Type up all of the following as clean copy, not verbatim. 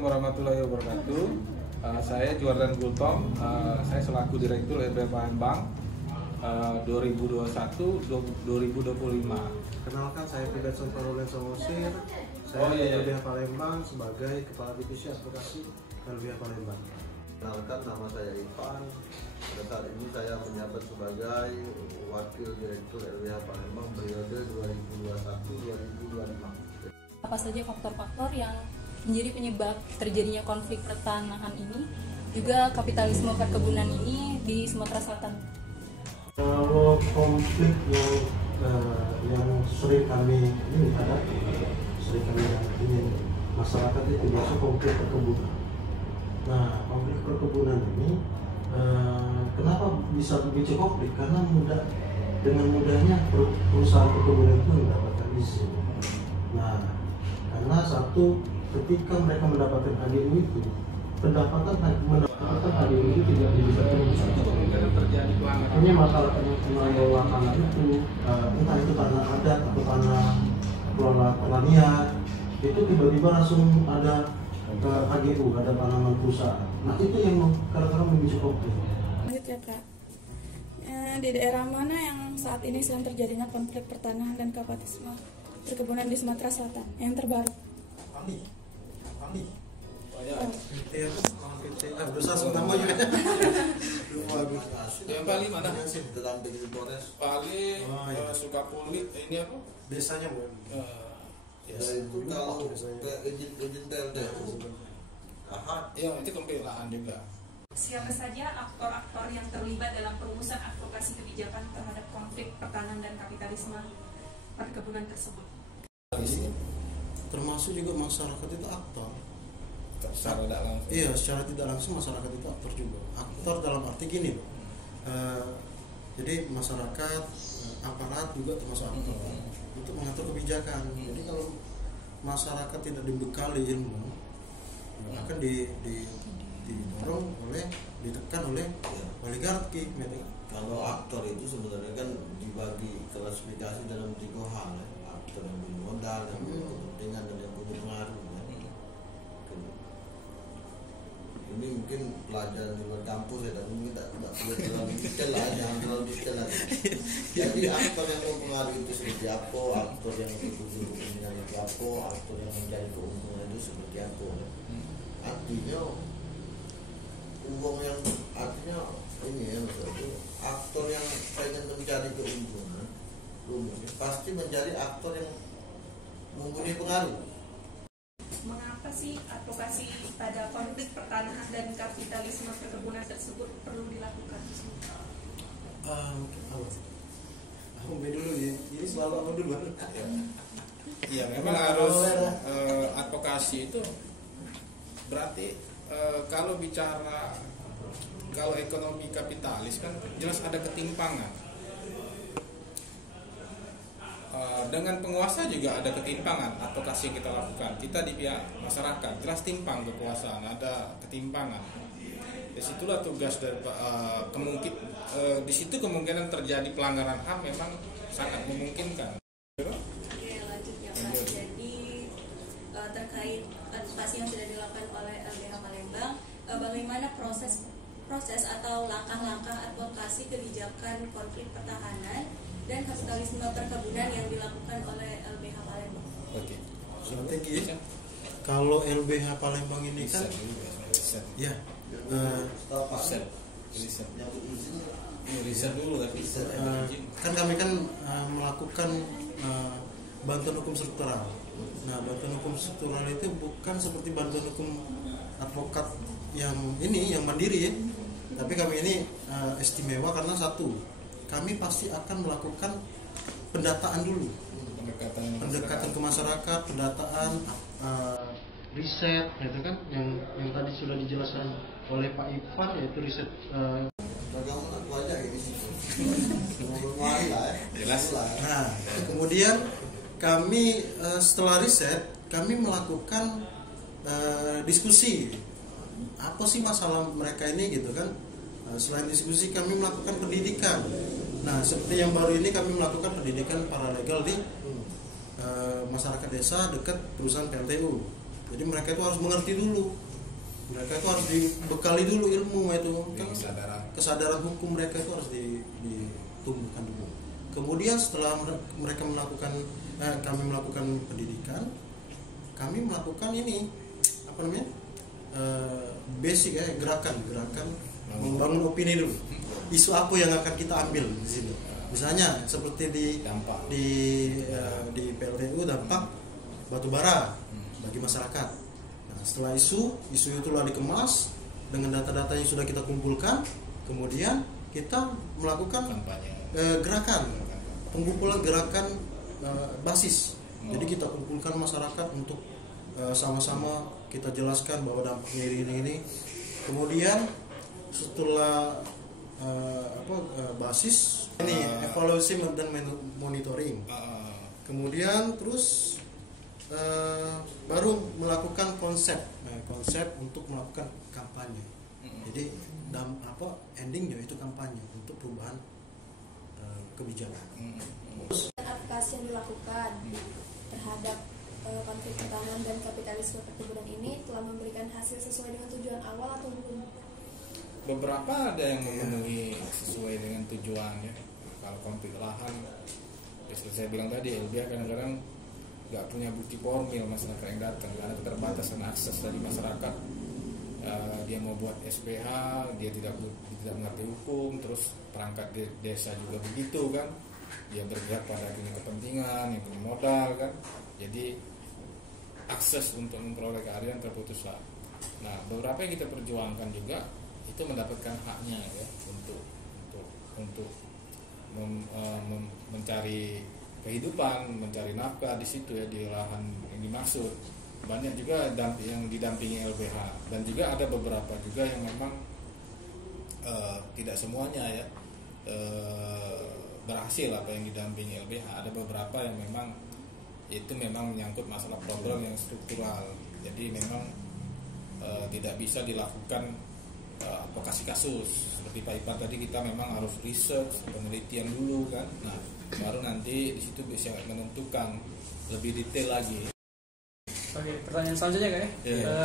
Assalamualaikum warahmatullahi wabarakatuh. Saya Jordan Gultom, saya selaku Direktur LBH Palembang 2021-2025. Kenalkan, saya Pidason Parolen Samosir. Saya LBH Palembang sebagai Kepala Divisi Advokasi LBH Palembang. Kenalkan, nama saya Ivan. Pada saat ini saya menjabat sebagai Wakil Direktur LBH Palembang periode 2021-2025. Apa saja faktor-faktor yang menjadi penyebab terjadinya konflik pertanahan ini, juga kapitalisme perkebunan ini di Sumatera Selatan? Kalau konflik yang sering kami ini masyarakat itu biasa konflik perkebunan. Nah, konflik perkebunan ini kenapa bisa dipicu konflik? Karena dengan mudahnya perusahaan perkebunan itu mendapatkan izin. Nah, karena satu, ketika mereka mendapatkan HGU itu, pendapatan HGU itu tidak bisa terjadi pelanggaran. Artinya masyarakat yang mengelola tanah itu, entah itu tanah adat atau tanah kelola pertanian, itu tiba-tiba langsung ada HGU, ada tanaman perusahaan. Nah, itu yang kadang-kadang memicu konflik. Lanjut ya Kak. Di daerah mana yang saat ini sedang terjadinya konflik pertanahan dan kapitalisme perkebunan di Sumatera Selatan yang terbaru? Pali. Dosa sama juga. Yang Pali mana? Dalam begitu Polres. Pali, Sukabumi, ini apa? Desanya Bu. Itu kalau izin PLTU. Ya, itu pembelaan juga. Siapa saja aktor-aktor yang terlibat dalam perumusan advokasi kebijakan terhadap konflik pertanahan dan kapitalisme perkebunan tersebut? Termasuk juga masyarakat itu aktor. Secara tidak langsung. Iya, secara tidak langsung masyarakat itu aktor juga. Aktor dalam arti gini loh. Jadi masyarakat, aparat juga termasuk aktor untuk mengatur kebijakan. Jadi kalau masyarakat tidak dibekali ilmu, akan didorong ditekan oleh oligarki. Kalau aktor itu sebenarnya kan dibagi klasifikasi dalam 3 hal, ya. Aktor yang punya modal, yang punya kepentingan, dan yang punya pengaruh. Ya. Ini mungkin pelajaran di luar kampus ya, tapi mungkin tidak perlu terlalu detail lah, jangan terlalu detail lagi. Jadi aktor yang mempengaruhi itu seperti apa, aktor yang dituju kepentingan itu apa, aktor yang mencari keuntungan itu seperti apa. Artinya uang yang artinya ini ya, maksudnya aktor yang pengen mencari keuntungan pasti mencari aktor yang mempunyai pengaruh. Mengapa sih advokasi pada konflik pertanahan dan kapitalisme perkebunan tersebut perlu dilakukan? Aku dulu ya. Ini selalu aku dulu. Iya, memang harus advokasi itu berarti kalau bicara kalau ekonomi kapitalis kan jelas ada ketimpangan. Dengan penguasa juga ada ketimpangan advokasi yang kita lakukan. Kita di pihak masyarakat jelas timpang kekuasaan, ada ketimpangan. Disitulah tugas dari di situ kemungkinan terjadi pelanggaran HAM memang sangat memungkinkan. Oke, lanjut ya Pak. Jadi terkait advokasi yang sudah dilakukan oleh LBH Palembang, bagaimana proses atau langkah-langkah advokasi kebijakan konflik pertahanan dan kapitalisme perkebunan yang dilakukan oleh LBH Palembang? Oke. Strategi. Kalau LBH Palembang ini kan, ya, riset dulu tapi kan kami kan melakukan bantuan hukum struktural. Nah, bantuan hukum struktural itu bukan seperti bantuan hukum advokat yang mandiri ya. Tapi kami ini istimewa karena satu, kami pasti akan melakukan pendataan dulu, pendekatan ke masyarakat, pendataan, riset, gitu kan, yang tadi sudah dijelaskan oleh Pak Ivan, yaitu riset. Bagaimana aku aja ini sih? Jelas lah. Nah, kemudian kami setelah riset, kami melakukan diskusi. Apa sih masalah mereka ini gitu kan? Selain diskusi, kami melakukan pendidikan. Nah, seperti yang baru ini kami melakukan pendidikan paralegal di masyarakat desa dekat perusahaan PLTU. Jadi mereka itu harus mengerti dulu, mereka itu harus dibekali dulu ilmu itu kan, kesadaran hukum mereka itu harus ditumbuhkan dulu. Kemudian setelah mereka melakukan kami melakukan pendidikan, kami melakukan ini apa namanya basic gerakan membangun opini dulu. Isu apa yang akan kita ambil di sini? Misalnya seperti di PLTU dampak batubara bagi masyarakat. Nah, setelah isu itulah dikemas dengan data-data yang sudah kita kumpulkan, kemudian kita melakukan gerakan pengumpulan gerakan basis. Jadi kita kumpulkan masyarakat untuk sama-sama kita jelaskan bahwa dampaknya ini. Kemudian setelah basis ini evaluasi dan monitoring. Kemudian terus baru melakukan konsep untuk melakukan kampanye. Jadi endingnya itu kampanye untuk perubahan kebijakan. Advokasi yang dilakukan terhadap konflik pertanahan dan kapitalisme perkebunan ini telah memberikan hasil sesuai dengan tujuan awal atau belum? Beberapa ada yang memenuhi sesuai dengan tujuannya. Kalau konflik lahan, seperti saya bilang tadi, LBH kadang-kadang nggak punya bukti formil masyarakat yang datang karena keterbatasan akses dari masyarakat. Dia mau buat SPH, dia tidak mengerti hukum, terus perangkat desa juga begitu kan, dia bergerak pada kepentingan, yang punya modal kan, jadi akses untuk memperoleh keadilan terputuslah. Nah, beberapa yang kita perjuangkan juga itu mendapatkan haknya ya untuk mencari kehidupan, mencari nafkah di situ ya, di lahan yang dimaksud. Banyak juga yang didampingi LBH, dan juga ada beberapa juga yang memang tidak semuanya ya berhasil apa yang didampingi LBH. Ada beberapa yang memang itu memang menyangkut masalah program yang struktural, jadi memang tidak bisa dilakukan advokasi kasus. Seperti Pak Ipan tadi, kita memang harus research, penelitian dulu kan. Nah, baru nanti di situ bisa menentukan lebih detail lagi. Oke, pertanyaan selanjutnya Kak ya.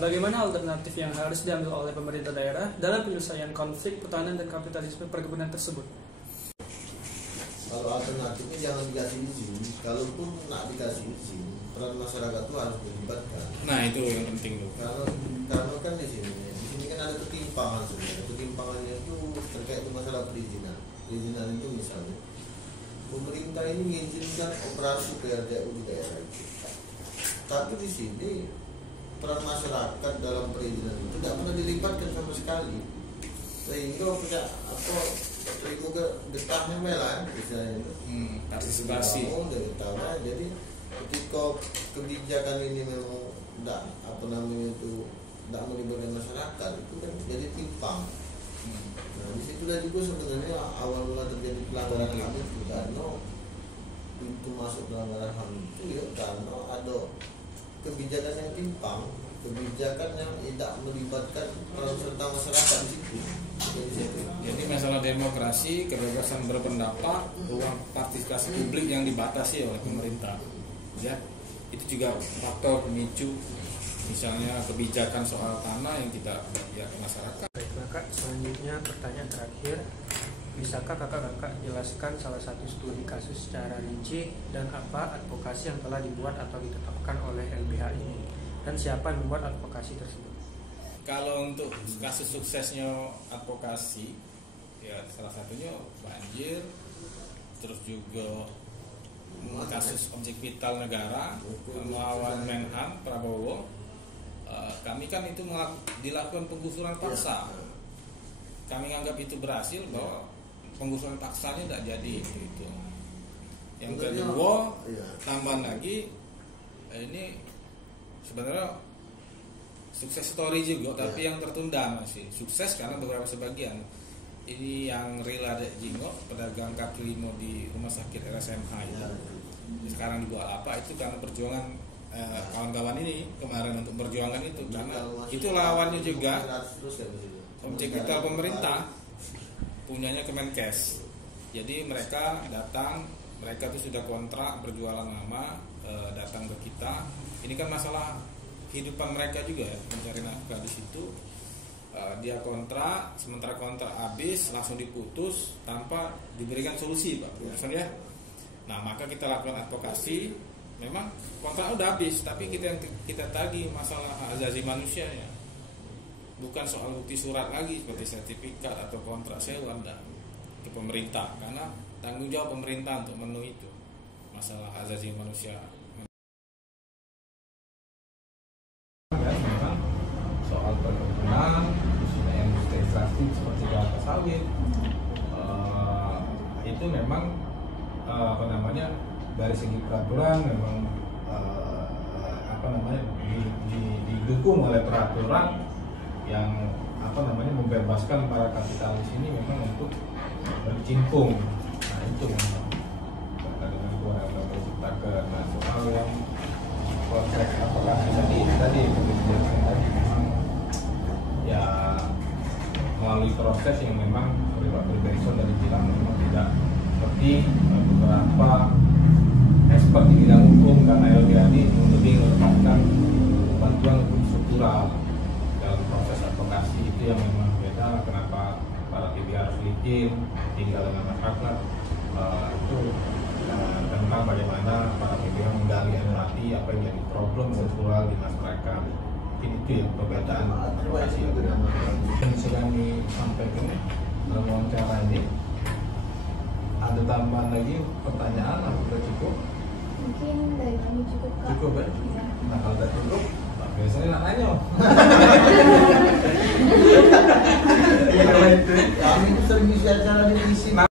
Bagaimana alternatif yang harus diambil oleh pemerintah daerah dalam penyelesaian konflik pertanahan dan kapitalisme perkebunan tersebut? Kalau alternatifnya jangan dikasih izin, kalaupun nak dikasih izin, peran masyarakat itu harus dilibatkan. Nah, itu yang penting tuh. Karena kan di sini kan ada ketimpangan sebenarnya. Ketimpangannya itu terkait dengan masalah perizinan. Perizinan itu misalnya pemerintah ini mengizinkan operasi PLTU di daerah itu, tapi di sini peran masyarakat dalam perizinan itu tidak pernah dilibatkan sama sekali, sehingga terima getahnya melan misalnya partisipasi. Jadi ketika kebijakan ini memang tidak tidak melibatkan masyarakat, itu kan jadi timpang. Nah, disitulah juga sebenarnya awal mula terjadi pelanggaran HAM itu, karena pintu masuk pelanggaran HAM itu ya karena ada kebijakan yang timpang, kebijakan yang tidak melibatkan peran serta masyarakat di situ. Jadi masalah demokrasi, kebebasan berpendapat, ruang partisipasi publik yang dibatasi oleh pemerintah, ya itu juga faktor pemicu. Misalnya kebijakan soal tanah yang tidak berpihak ke masyarakat. Baik Kak, selanjutnya pertanyaan terakhir. Bisakah kakak-kakak jelaskan salah satu studi kasus secara rinci dan apa advokasi yang telah dibuat atau ditetapkan oleh LBH ini, dan siapa yang membuat advokasi tersebut? Kalau untuk kasus suksesnya advokasi, ya salah satunya banjir, terus juga kasus objek vital negara melawan Menhan Prabowo. Kami kan itu dilakukan penggusuran paksa. Kami anggap itu berhasil, bahwa penggusuran paksanya tidak jadi itu. Yang kedua, tambahan lagi, ini sebenarnya sukses story juga, tapi yang tertunda masih. Sukses karena beberapa sebagian. Ini yang Rila Jingo, pedagang kaki lima di rumah sakit RSMH itu. Sekarang dibuat apa? Itu karena perjuangan kawan-kawan ini kemarin untuk perjuangan itu, karena itu lawannya juga objek vital pemerintah punyanya Kemenkes. Jadi mereka datang, mereka itu sudah kontrak berjualan lama, datang ke kita. Ini kan masalah kehidupan mereka juga ya, mencari nafkah di situ. Dia kontrak, sementara kontrak habis langsung diputus tanpa diberikan solusi, Pak Profesor ya. Nah, maka kita lakukan advokasi. Memang kontrak udah habis, tapi kita tagih masalah hak asasi manusia ya. Bukan soal bukti surat lagi seperti sertifikat atau kontrak sewa, enggak, ke pemerintah, karena tanggung jawab pemerintah untuk memenuhi itu masalah hak asasi manusia. Memang soal perkebunan, yang industri seperti kelapa sawit, itu memang dari segi peraturan memang didukung oleh peraturan yang membebaskan para kapitalis ini memang untuk berkecimpung. Nah, itu memang terkait dengan kewenangan Ciptaker. Nah, soal yang proses advokasi tadi memang ya melalui proses yang memang Profesor dari bilang memang tidak seperti beberapa expert di bidang hukum, karena LBH lebih merupakan bantuan hukum struktural dalam proses advokasi. Itu yang memang beda, kenapa para PBH harus izin tinggal dengan masyarakat, itu tentang bagaimana para PBH menggali empati apa yang jadi problem struktural di masyarakat. Itu ya perbedaan advokasi yang sedang disampaikan dalam wawancara ini. Ada tambahan lagi pertanyaan atau sudah cukup? Mungkin dari kami cukup, Kak. Cukup ya? Ya. Nah, kalau tidak cukup, biasanya nak nanya. Kami itu sering isi acara di sini. Nah,